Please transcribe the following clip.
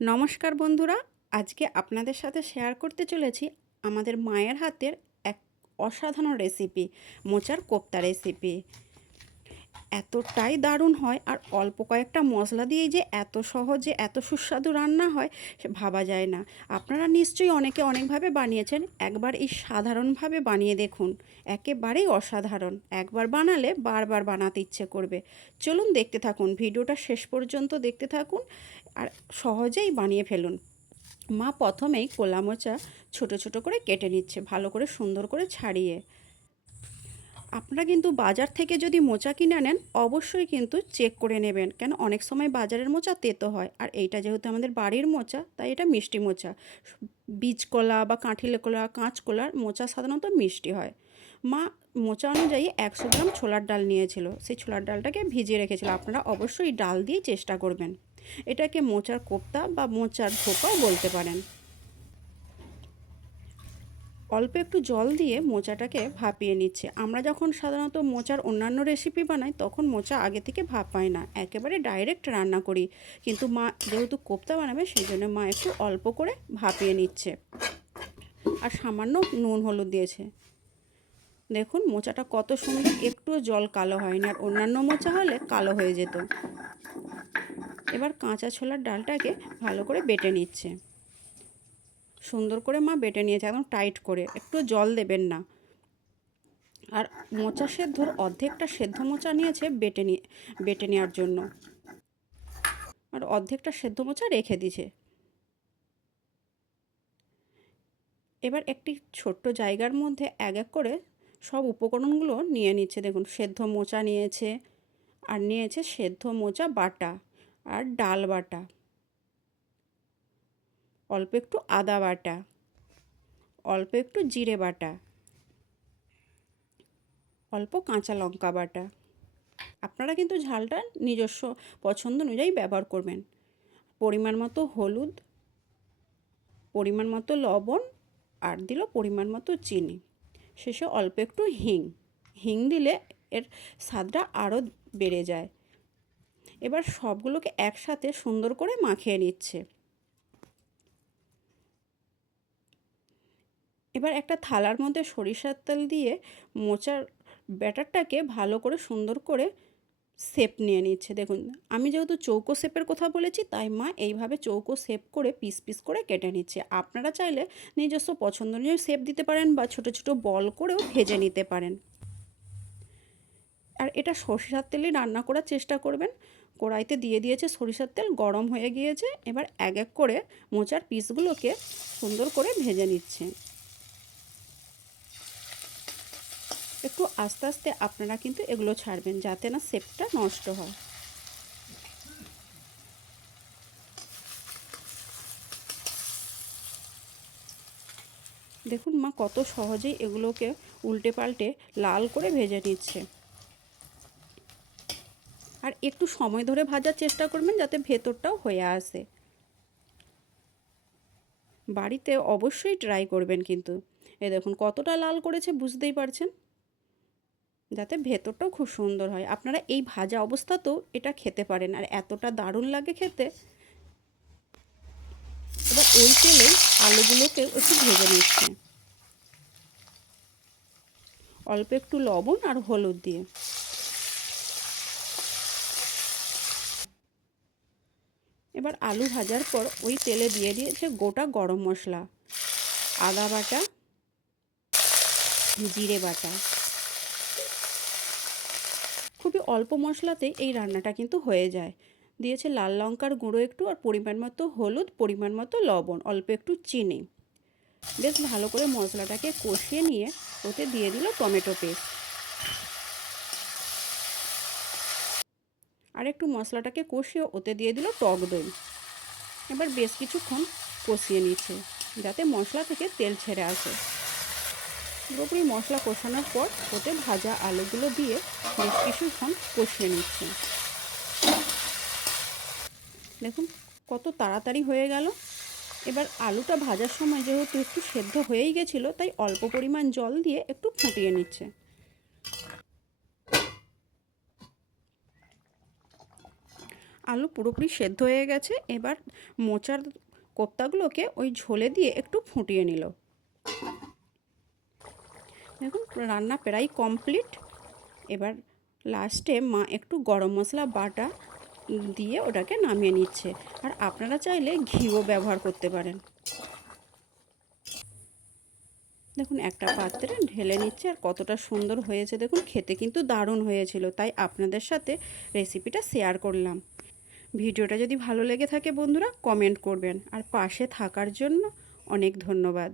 নমস্কার বন্ধুরা, আজকে আপনাদের সাথে শেয়ার করতে চলেছি আমাদের মায়ের হাতের এক অসাধারণ রেসিপি, মোচার কোপ্তা রেসিপি। এতটাই দারুণ হয় আর অল্প কয়েকটা মশলা দিয়েই যে এত সহজে এত সুস্বাদু রান্না হয় সে ভাবা যায় না। আপনারা নিশ্চয়ই অনেকে অনেকভাবে বানিয়েছেন, একবার এই সাধারণভাবে বানিয়ে দেখুন, একেবারেই অসাধারণ। একবার বানালে বারবার বানাতে ইচ্ছে করবে। চলুন দেখতে থাকুন, ভিডিওটা শেষ পর্যন্ত দেখতে থাকুন আর সহজেই বানিয়ে ফেলুন। মা প্রথমেই কলা মোচা ছোট ছোট করে কেটে নিচ্ছে, ভালো করে সুন্দর করে ছাড়িয়ে। আপনারা কিন্তু বাজার থেকে যদি মোচা কিনে নেন অবশ্যই কিন্তু চেক করে নেবেন, কেন অনেক সময় বাজারের মোচা তেতো হয়, আর এইটা যেহেতু আমাদের বাড়ির মোচা তাই এটা মিষ্টি মোচা। বীজ কলা বা কাঁঠিলে কলা, কাঁচকলার মোচা সাধারণত মিষ্টি হয়। মা মোচা অনুযায়ী 100 গ্রাম ছোলার ডাল নিয়েছিল, সেই ছোলার ডালটাকে ভিজিয়ে রেখেছিল। আপনারা অবশ্যই ডাল দিয়ে চেষ্টা করবেন। এটাকে মোচার কোপ্তা বা মোচার ধোকাও বলতে পারেন। অল্প একটু জল দিয়ে মোচাটাকে ভাপিয়ে নিচ্ছে। আমরা যখন সাধারণত মোচার অন্যান্য রেসিপি বানাই তখন মোচা আগে থেকে ভাপাই না, একেবারে ডাইরেক্ট রান্না করি, কিন্তু মা যেহেতু কোপ্তা বানাবে সেই জন্য মা একটু অল্প করে ভাপিয়ে নিচ্ছে আর সামান্য নুন হলুদ দিয়েছে। দেখুন মোচাটা কত সুন্দর, একটুও জল কালো হয়নি, আর অন্যান্য মোচা হলে কালো হয়ে যেত। এবার কাঁচা ছোলার ডালটাকে ভালো করে বেটে নিচ্ছে। সুন্দর করে মা বেটে নিয়েছে, একদম টাইট করে, একটু জল দেবেন না। আর মোচা সেদ্ধর অর্ধেকটা সেদ্ধ মোচা নিয়েছে বেটে নেওয়ার জন্য, আর অর্ধেকটা সেদ্ধ মোচা রেখে দিয়েছে। এবার একটি ছোট্ট জায়গার মধ্যে এক এক করে সব উপকরণগুলো নিয়ে নিচ্ছে। দেখুন সেদ্ধ মোচা নিয়েছে, আর নিয়েছে সেদ্ধ মোচা বাটা, আর ডাল বাটা, অল্প একটু আদা বাটা, অল্প একটু জিরে বাটা, অল্প কাঁচা লঙ্কা বাটা। আপনারা কিন্তু ঝালটা নিজস্ব পছন্দ অনুযায়ী ব্যবহার করবেন। পরিমাণ মতো হলুদ, পরিমাণ মতো লবণ, আর দিল পরিমাণ মতো চিনি, শেষে অল্প একটু হিং। হিং দিলে এর স্বাদটা আরও বেড়ে যায়। এবার সবগুলোকে একসাথে সুন্দর করে মাখিয়ে নিচ্ছে। এবার একটা থালার মধ্যে সরিষার তেল দিয়ে মোচার ব্যাটারটাকে ভালো করে সুন্দর করে শেপ নিয়ে নিচ্ছে। দেখুন আমি যেহেতু চৌকো শেপের কথা বলেছি তাই মা এইভাবে চৌকো শেপ করে পিস পিস করে কেটে নিচ্ছে। আপনারা চাইলে নিজস্ব পছন্দ অনুযায়ী শেপ দিতে পারেন বা ছোট ছোট বল করেও ভেজে নিতে পারেন। আর এটা সরিষার তেলেই রান্না করার চেষ্টা করবেন। কড়াইতে দিয়ে দিয়েছে সরিষার তেল, গরম হয়ে গিয়েছে। এবার এক এক করে মোচার পিসগুলোকে সুন্দর করে ভেজে নিচ্ছে। একটু আস্তে আস্তে আপনারা কিন্তু এগুলো ছাড়বেন যাতে না শেপটা নষ্ট হয়। দেখুন মা কত সহজেই এগুলোকে উল্টে পাল্টে লাল করে ভেজে নিচ্ছে। আর একটু সময় ধরে ভাজার চেষ্টা করবেন যাতে ভেতরটাও হয়ে আসে। বাড়িতে অবশ্যই ট্রাই করবেন কিন্তু। দেখুন কতটা লাল করেছে বুঝতেই পারছেন, যাতে ভেতরটাও খুব সুন্দর হয়। আপনারা এই ভাজা অবস্থাতেও এটা খেতে পারেন, আর এতটা দারুণ লাগে খেতে। এবার ওই তেলেই আলুগুলোকে একটু ভেজে নিচ্ছে, অল্প একটু লবণ আর হলুদ দিয়ে। এবার আলু ভাজার পর ওই তেলে দিয়ে দিয়েছে গোটা গরম মশলা, আদা বাটা, জিরে বাটা। খুবই অল্প মশলাতেই এই রান্নাটা কিন্তু হয়ে যায়। দিয়েছে লাল লঙ্কার গুঁড়ো একটু, আর পরিমাণ মতো হলুদ, পরিমাণ মতো লবণ, অল্প একটু চিনি। বেশ ভালো করে মশলাটাকে কষিয়ে নিয়ে ওতে দিয়ে দিল টমেটো পেস্ট, আর একটু মশলাটাকে কষিয়ে ওতে দিয়ে দিল টক দই। এবার বেশ কিছুক্ষণ কষিয়ে নিচ্ছে যাতে মশলা থেকে তেল ছেড়ে আসে। পুরোপুরি মশলা কষানোর পর ওতে ভাজা আলুগুলো দিয়ে বেশ কিছুক্ষণ কষিয়ে নিচ্ছে। দেখুন কত তাড়াতাড়ি হয়ে গেল। এবার আলুটা ভাজার সময় যেহেতু একটু সেদ্ধ হয়েই গেছিলো তাই অল্প পরিমাণ জল দিয়ে একটু ফুটিয়ে নিচ্ছে। আলু পুরোপুরি সেদ্ধ হয়ে গেছে। এবার মোচার কোপ্তাগুলোকে ওই ঝোলে দিয়ে একটু ফুটিয়ে নিল। দেখুন রান্না প্রায় কমপ্লিট। এবার লাস্টে মা একটু গরম মশলা বাটা দিয়ে ওটাকে নামিয়ে নিচ্ছে। আর আপনারা চাইলে ঘিও ব্যবহার করতে পারেন। দেখুন একটা পাত্রে ঢেলে নিচ্ছে আর কতটা সুন্দর হয়েছে দেখুন, খেতে কিন্তু দারুণ হয়েছিল, তাই আপনাদের সাথে রেসিপিটা শেয়ার করলাম। ভিডিওটা যদি ভালো লেগে থাকে বন্ধুরা কমেন্ট করবেন, আর পাশে থাকার জন্য অনেক ধন্যবাদ।